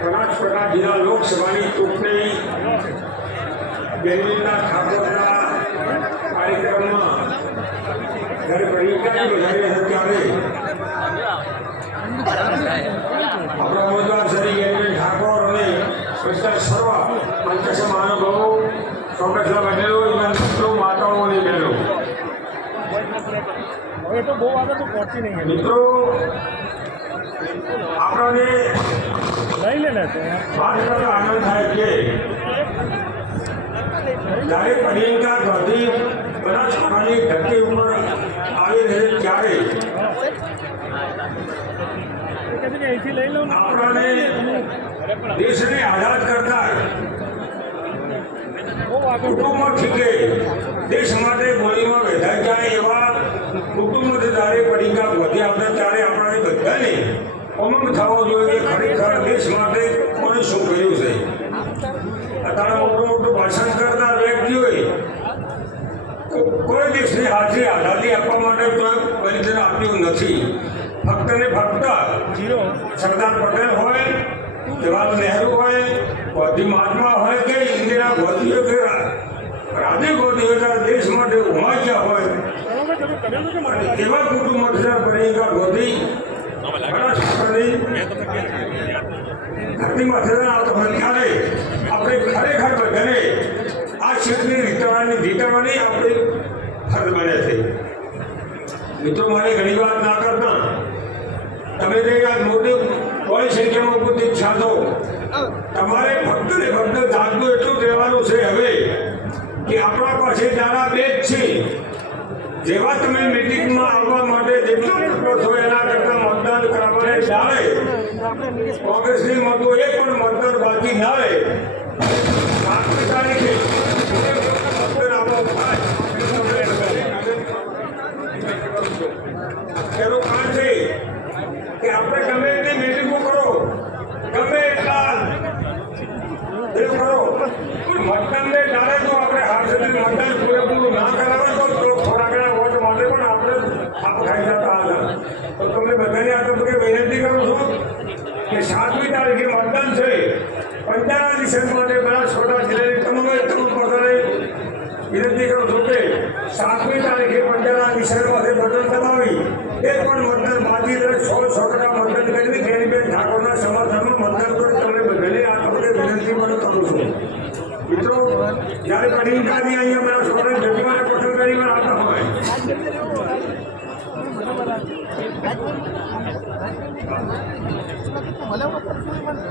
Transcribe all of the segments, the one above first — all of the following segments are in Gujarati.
બનાસકાંઠા જિલ્લા લોકસભાની ચૂંટણી બેનીના ખાતરના કાર્યક્રમમાં જ્યારે પરીક્ષાની વધારે છે ત્યારે આપણા ઉમેદવાર શ્રી ગેનીબેન ઠાકોર અને બધા સર્વ પંચસ મહાનુભાવો ચોક્કસના બનેલો મિત્રો માતાઓ અને બહેનો હવે તો. બહુ આગળ તો પહોંચી નહીં મિત્રો આપણને લઈ લે ને આનંદ થાય કે જ્યારે પ્રિયંકા ગાંધી બનાસકાંઠાની ધરતી ઉપર આવી રહી ત્યારે કહે છે કે અહીંથી લઈ લઉં ને આપણને દેશને આઝાદ કરતા કુટુંબ ઠીકે દેશ માટે બોલીમાં વેધાઈ જાય એવા કુટુંબ જ્યારે પડીકા વધી. આવતા ત્યારે આપણને બધાને અમંગ થવો જોઈએ કે ખરેખર દેશ માટે કોણે શું કર્યું છે. અત્યારે મોટું મોટું ભાષણ કરતા વ્યક્તિઓએ કોઈ દેશની હાથે આઝાદી આપવા માટે કોઈ બલિદાન આપ્યું નથી. ફક્ત ને ફક્ત સરદાર પટેલ હોય જવાહરલાલ નહેરુ હોય ગાંધી મહાત્મા હોય કે ઇન્દિરા ગાંધી હોય કે રા- રાજીવ ગાંધી હોય દેશ માટે ઉમાચ્યા હોય. એવા કુટુંબ પ્રિયંકા ગાંધી? બનાસકાંઠાની ધરતીમાં થયેલા આવતા ત્યારે આપણે ખરેખર બધાને આ ક્ષેત્રની જીતવાની જીતવાની આપણે ફરજ બને છે. મિત્રો મારે ઘણી વાત ના કરતા. તમે જે આ મોટી કોઈ સંખ્યામાં ઉપસ્થિત છો તમારે ફક્ત ને ફક્ત જાતનું એટલું કહેવાનું છે હવે કે આપણા પાસે તારા બે જ છે. જેવા તમે મિટિંગમાં આવવા માટે જેટલા પ્રશ્નો છો એના કરતાં મતદાન કરાવવાને ડાળે. કોંગ્રેસની મતો એક પણ મતદાન બાકી ના રહે તારીખે મતદાન આવવા થાય. એનું કારણ છે કે આપણે ગમે એટલી મિટિંગો કરો ગમે એટલા એ કરો પણ મતદાનને ડાળે જો આપણે મતદાન પૂરેપૂરું ના કરાવે તો થોડા ઘણા વોટ માટે પણ આપણે આપ ખાઈ તો તમને બધાને આ તબક્કે વિનંતી કરું છું કે સાતમી તારીખે મતદાન છે પંચાયત નિષેધ માટે બનાસકાંઠા જિલ્લાની તમામ તમામ પ્રકારે વિનંતી કરું છું કે સાતમી તારીખે પંચાયત નિષેધમાંથી મતદાન કરાવી એ પણ મતદાન રહે સો સો ટકા મતદાન કરીને મિત્રો, જ્યારે કડીકાની અહીંયા મારા છોકરાને જમવાને પસંદ કરી વાર આવતા હોય.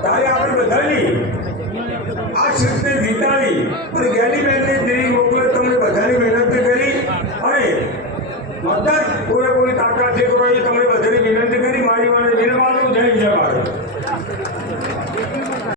ત્યારે આપણે બધાની આ શીખને જીતાડી પણ ગેલી બહેનને મોકલે તમને બધાની મહેનત કરી અને મતદાર પૂરેપૂરી તાકાત જે કરો એ તમને બધાની વિનંતી કરી. મારી મને વિનવાનું જય જય